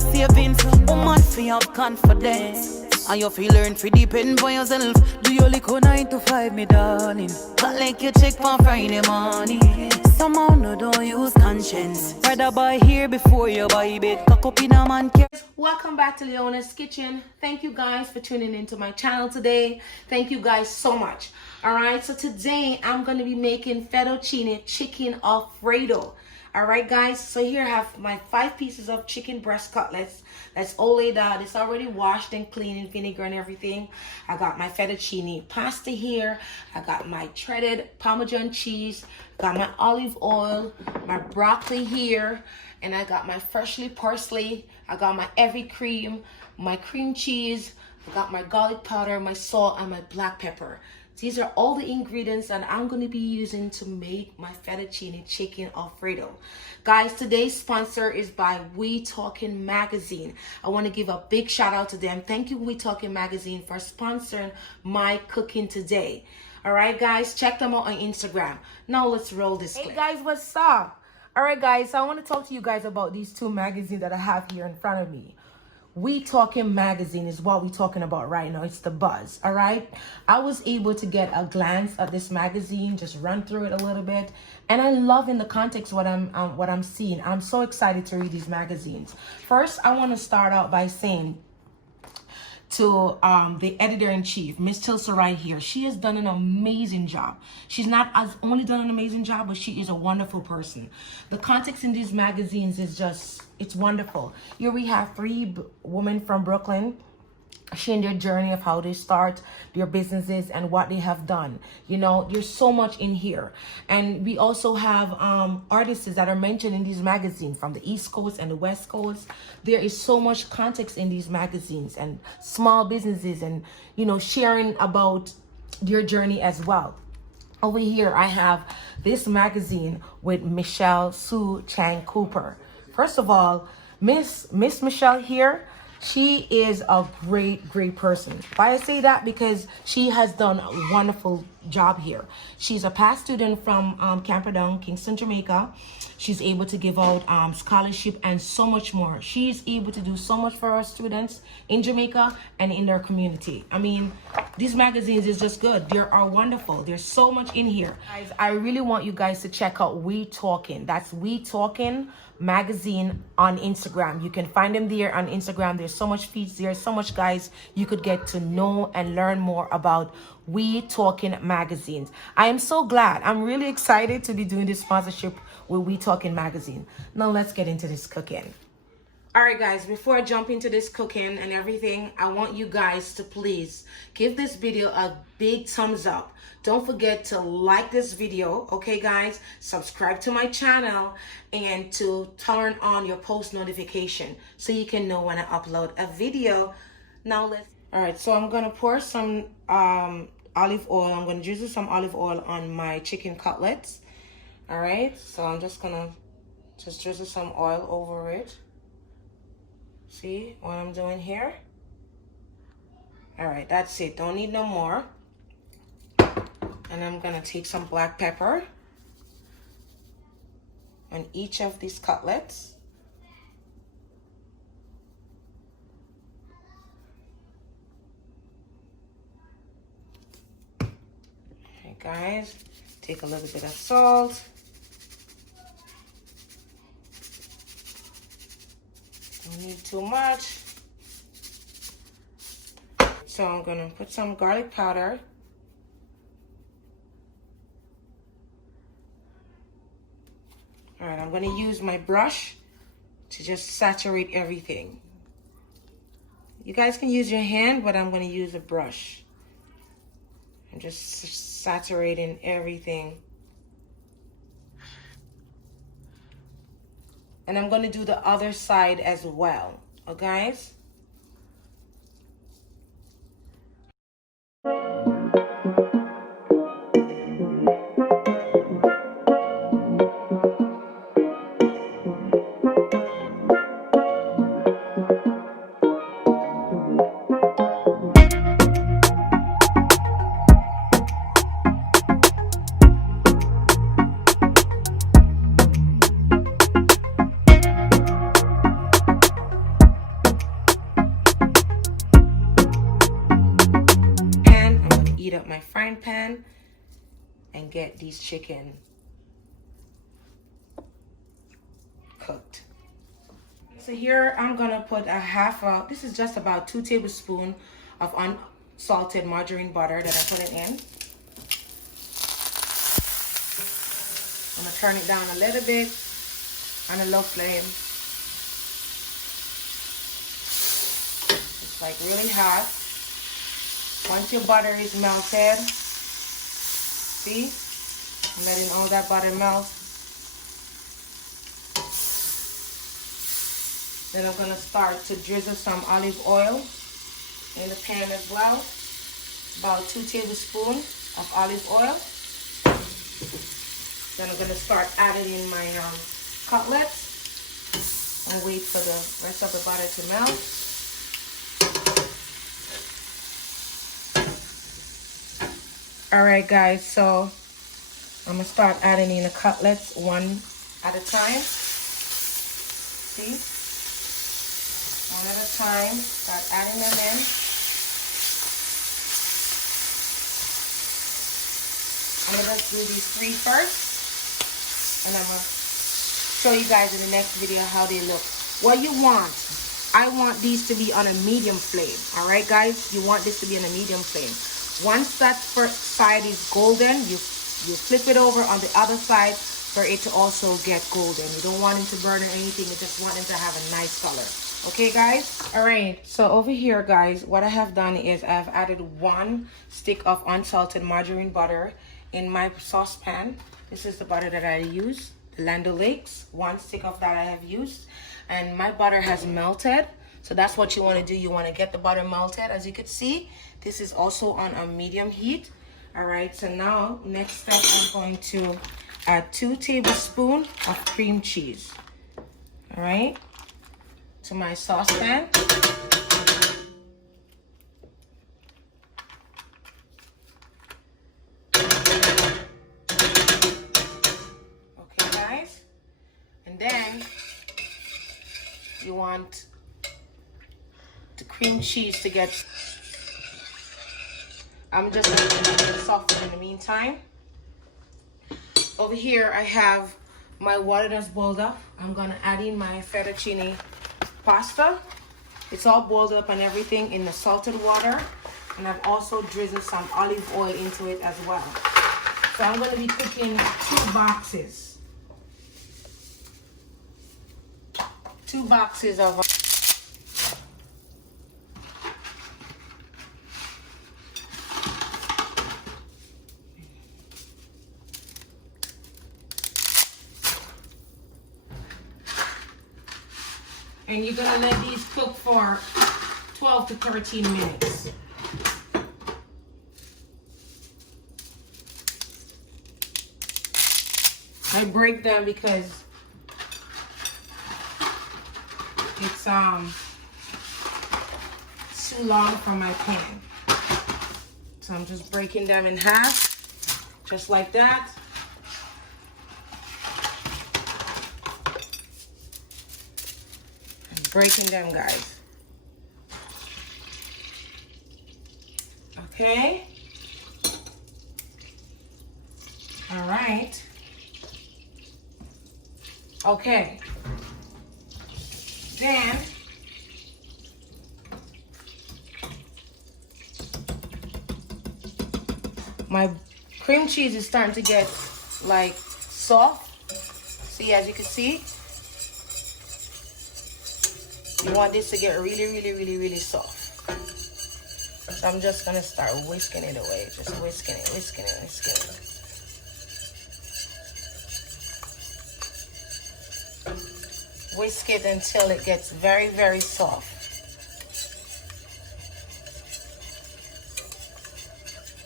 no savings. Woman feel have confidence. And you feel learn to depend on yourself. Do your little 9 to 5, me darling. But like you check on Friday morning. Somehow no don't use conscience. Rather buy here before you buy bed. Cock up in a man care. Welcome back to Leona's Kitchen. Thank you guys for tuning into my channel today. Thank you guys so much. Alright, so today I'm going to be making fettuccine chicken Alfredo. Alright guys, so here I have my 5 pieces of chicken breast cutlets. That's all laid out. It's already washed and cleaned in vinegar and everything. I got my fettuccine pasta here. I got my shredded Parmesan cheese. Got my olive oil, my broccoli here, and I got my freshly parsley. I got my heavy cream, my cream cheese. I got my garlic powder, my salt, and my black pepper. These are all the ingredients that I'm going to be using to make my fettuccine chicken Alfredo. Guys, today's sponsor is by We Talking Magazine. I want to give a big shout out to them. Thank you, We Talking Magazine, for sponsoring my cooking today. All right, guys, check them out on Instagram. Now let's roll this clip. Hey guys, what's up? All right, guys, so I want to talk to you guys about these 2 magazines that I have here in front of me. We Talking Magazine is what we're talking about right now. It's the buzz. All right, I was able to get a glance at this magazine, just run through it a little bit, and I love in the context what I'm seeing. I'm so excited to read these magazines. First, I want to start out by saying to the editor-in-chief, Miss Tilsa right here. She has done an amazing job. She's not as only done an amazing job, but she is a wonderful person. The context in these magazines is just, it's wonderful. Here we have 3 women from Brooklyn sharing their journey of how they start their businesses and what they have done. You know, there's so much in here. And we also have artists that are mentioned in these magazines from the East Coast and the West Coast. There is so much context in these magazines and small businesses and, you know, sharing about their journey as well. Over here, I have this magazine with Michelle Sue Chang Cooper. First of all, Miss Michelle here, she is a great person. Why I say that? Because she has done a wonderful job here. She's a past student from Camperdown, Kingston, Jamaica. She's able to give out scholarship and so much more. She's able to do so much for our students in Jamaica and in their community. I mean, these magazines is just good. They are wonderful. There's so much in here. Guys, I really want you guys to check out We Talking. That's We Talking Magazine on Instagram. You can find them there on Instagram. There's so much feeds there, so much guys you could get to know and learn more about We Talking Magazines. I am so glad. I'm really excited to be doing this sponsorship with We Talking Magazine. Now let's get into this cooking. All right, guys, before I jump into this cooking and everything, I want you guys to please give this video a big thumbs up. Don't forget to like this video, okay, guys? Subscribe to my channel and to turn on your post notification so you can know when I upload a video. Now all right, so I'm gonna pour some olive oil. I'm gonna drizzle some olive oil on my chicken cutlets. All right, so I'm just gonna drizzle some oil over it. See what I'm doing here? All right, that's it. Don't need no more. And I'm gonna take some black pepper on each of these cutlets. Okay, guys, take a little bit of salt. Don't need too much. So I'm gonna put some garlic powder. All right, I'm gonna use my brush to just saturate everything. You guys can use your hand, but I'm gonna use a brush. I'm just saturating everything. And I'm gonna do the other side as well, okay, guys? heat up my frying pan and get these chicken cooked. So here I'm gonna put this is just about 2 tablespoons of unsalted margarine butter that I put it in. I'm gonna turn it down a little bit on a low flame. It's like really hot. Once your butter is melted, see, I'm letting all that butter melt. Then I'm gonna start to drizzle some olive oil in the pan as well. About 2 tablespoons of olive oil. Then I'm gonna start adding in my cutlets and wait for the rest of the butter to melt. All right, guys, so I'm gonna start adding in the cutlets one at a time. See? One at a time, start adding them in. I'm gonna just do these 3 first. And I'm going to show you guys in the next video how they look. What you want, I want these to be on a medium flame. All right, guys, you want this to be on a medium flame. Once that first side is golden, you flip it over on the other side for it to also get golden. You don't want it to burn or anything. You just want it to have a nice color. Okay, guys? All right, so over here, guys, what I have done is I've added 1 stick of unsalted margarine butter in my saucepan. This is the butter that I use, the Land O'Lakes. 1 stick of that I have used. And my butter has melted. So that's what you want to do. You want to get the butter melted. As you can see, this is also on a medium heat. All right, so now, next step, I'm going to add 2 tablespoons of cream cheese. All right, to my saucepan. Then you want the cream cheese to get, I'm just going to make it soften in the meantime. Over here I have my water that's boiled up. I'm going to add in my fettuccine pasta. It's all boiled up and everything in the salted water. And I've also drizzled some olive oil into it as well. So I'm going to be cooking 2 boxes. 2 boxes of and you're gonna let these cook for 12 to 13 minutes. I break them because it's too long for my pan. So I'm just breaking them in half, just like that. I'm breaking them, guys. Okay. All right. Okay. Then my cream cheese is starting to get like soft. See, as you can see, you want this to get really soft. So I'm just gonna start whisking it away, just whisking it. Whisk it until it gets very soft.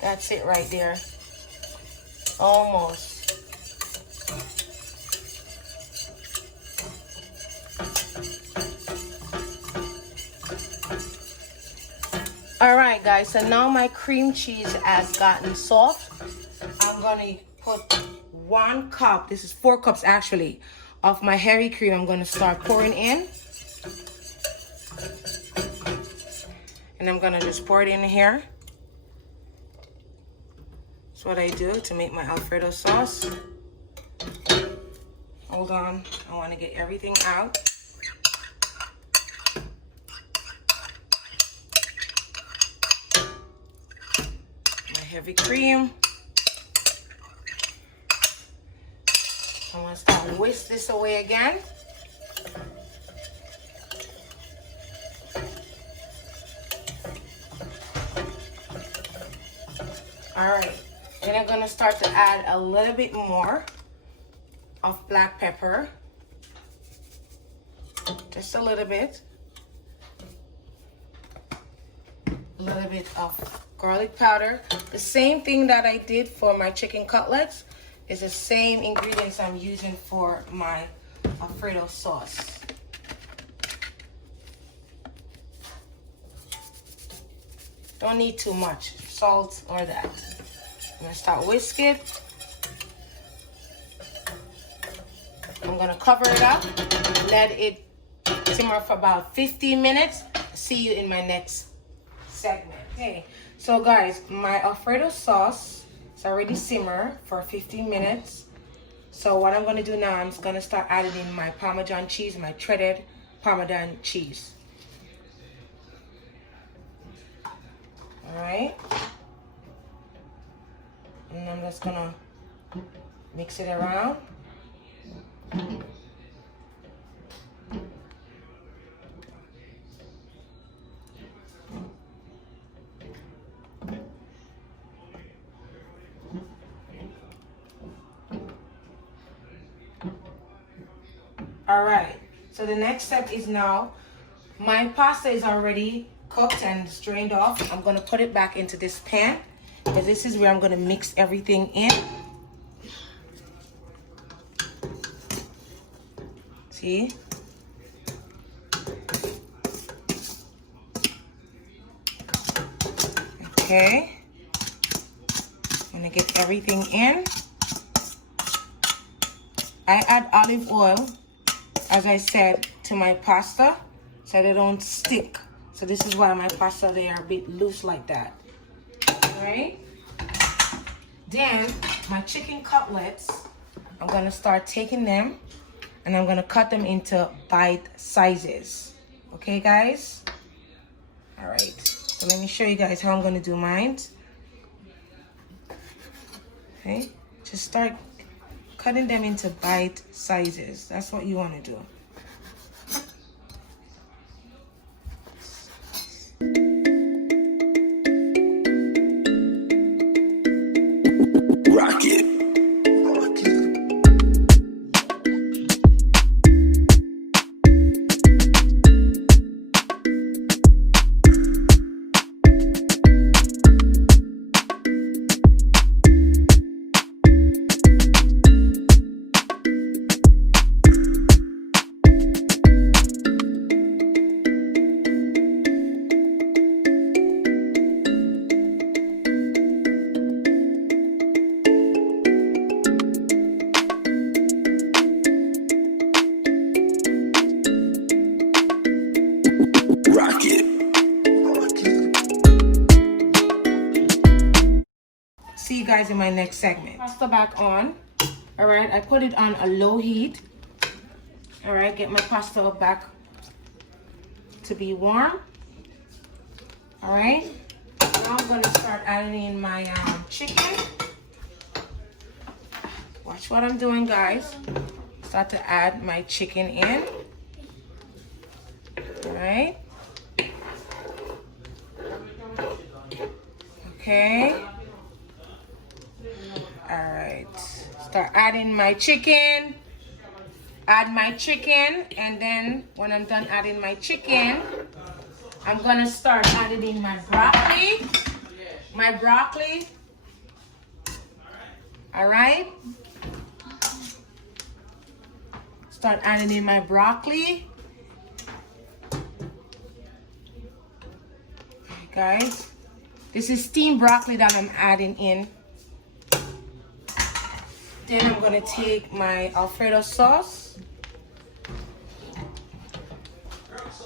That's it right there. Almost. All right, guys, so now my cream cheese has gotten soft. I'm gonna put 1 cup, this is 4 cups actually, of my heavy cream. I'm gonna start pouring in. And I'm gonna just pour it in here. That's what I do to make my Alfredo sauce. Hold on, I want to get everything out. My heavy cream. I'm going to start whisk this away again. All right, then I'm gonna start to add a little bit more of black pepper. Just a little bit. A little bit of garlic powder. The same thing that I did for my chicken cutlets is the same ingredients I'm using for my Alfredo sauce. Don't need too much salt or that. I'm gonna start whisking. I'm gonna cover it up, let it simmer for about 15 minutes. See you in my next segment. Okay, so guys, my Alfredo sauce is already simmered for 15 minutes. So what I'm gonna do now, I'm just gonna start adding in my Parmesan cheese, my shredded Parmesan cheese. All right, and I'm just gonna mix it around. All right, so the next step is now my pasta is already cooked and strained off. I'm gonna put it back into this pan because this is where I'm gonna mix everything in. See? Okay. I'm gonna get everything in. I add olive oil, as I said, to my pasta so they don't stick. So this is why my pasta, they are a bit loose like that. All right. Then my chicken cutlets, I'm gonna start taking them and I'm gonna cut them into bite sizes. Okay, guys? All right. So let me show you guys how I'm gonna do mine. Okay. Just start cutting them into bite sizes. That's what you wanna do. See you guys in my next segment. Pasta back on. All right, I put it on a low heat. All right, get my pasta back to be warm. All right, now I'm gonna start adding in my chicken. Watch what I'm doing, guys. Start to add my chicken in. All right. Okay. All right, start adding my chicken. Add my chicken, and then when I'm done adding my chicken, I'm gonna start adding in my broccoli. My broccoli. All right. Start adding in my broccoli. Okay, guys, this is steamed broccoli that I'm adding in. Then I'm gonna take my Alfredo sauce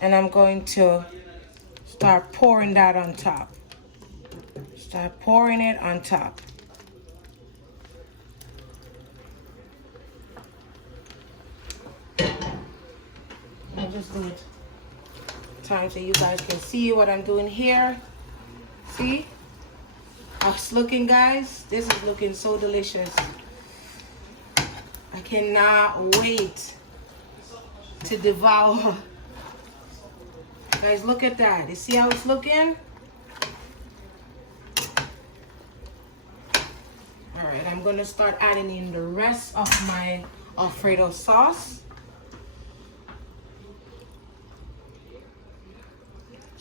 and I'm going to start pouring that on top. Start pouring it on top. I'll just do it time so you guys can see what I'm doing here. See how it's looking, guys? This is looking so delicious. I cannot wait to devour. Guys, look at that. You see how it's looking? Alright, I'm gonna start adding in the rest of my Alfredo sauce.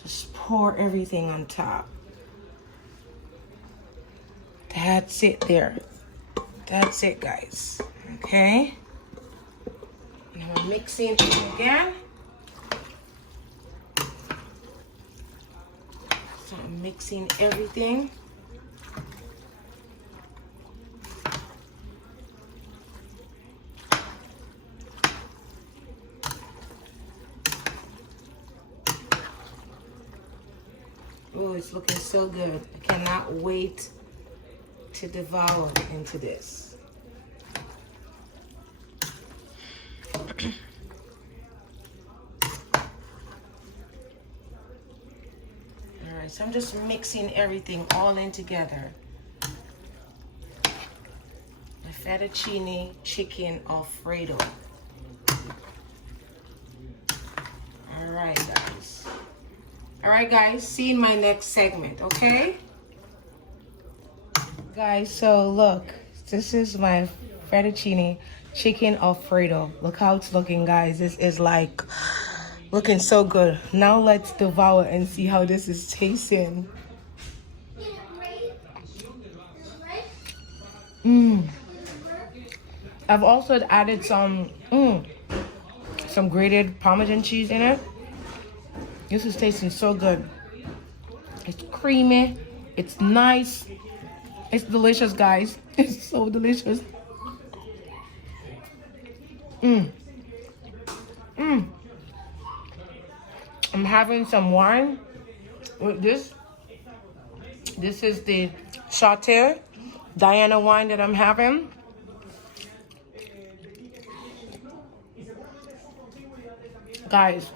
Just pour everything on top. That's it there. That's it, guys. Okay. And I'm mixing it again. So I'm mixing everything. Oh, it's looking so good. I cannot wait to devour into this. Alright, so I'm just mixing everything all in together. The fettuccine chicken Alfredo. Alright, guys. Alright, guys, see you in my next segment, okay? Guys, so look, this is my fettuccine chicken Alfredo. Look how it's looking, guys. This is like looking so good. Now let's devour and see how this is tasting. I've also added some grated Parmesan cheese in it. This is tasting so good. It's creamy. It's nice. It's delicious, guys. It's so delicious. I'm having some wine with this. This is the Sauter Diana wine that I'm having. Guys,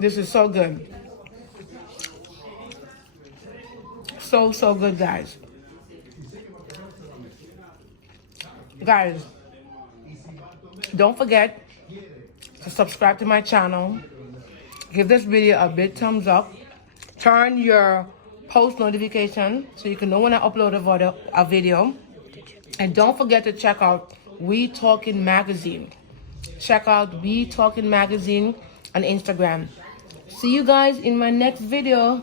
this is so good. So good, guys. Guys, don't forget to subscribe to my channel. Give this video a big thumbs up. Turn your post notification so you can know when I upload a video. And don't forget to check out We Talking Magazine. Check out We Talking Magazine on Instagram. See you guys in my next video.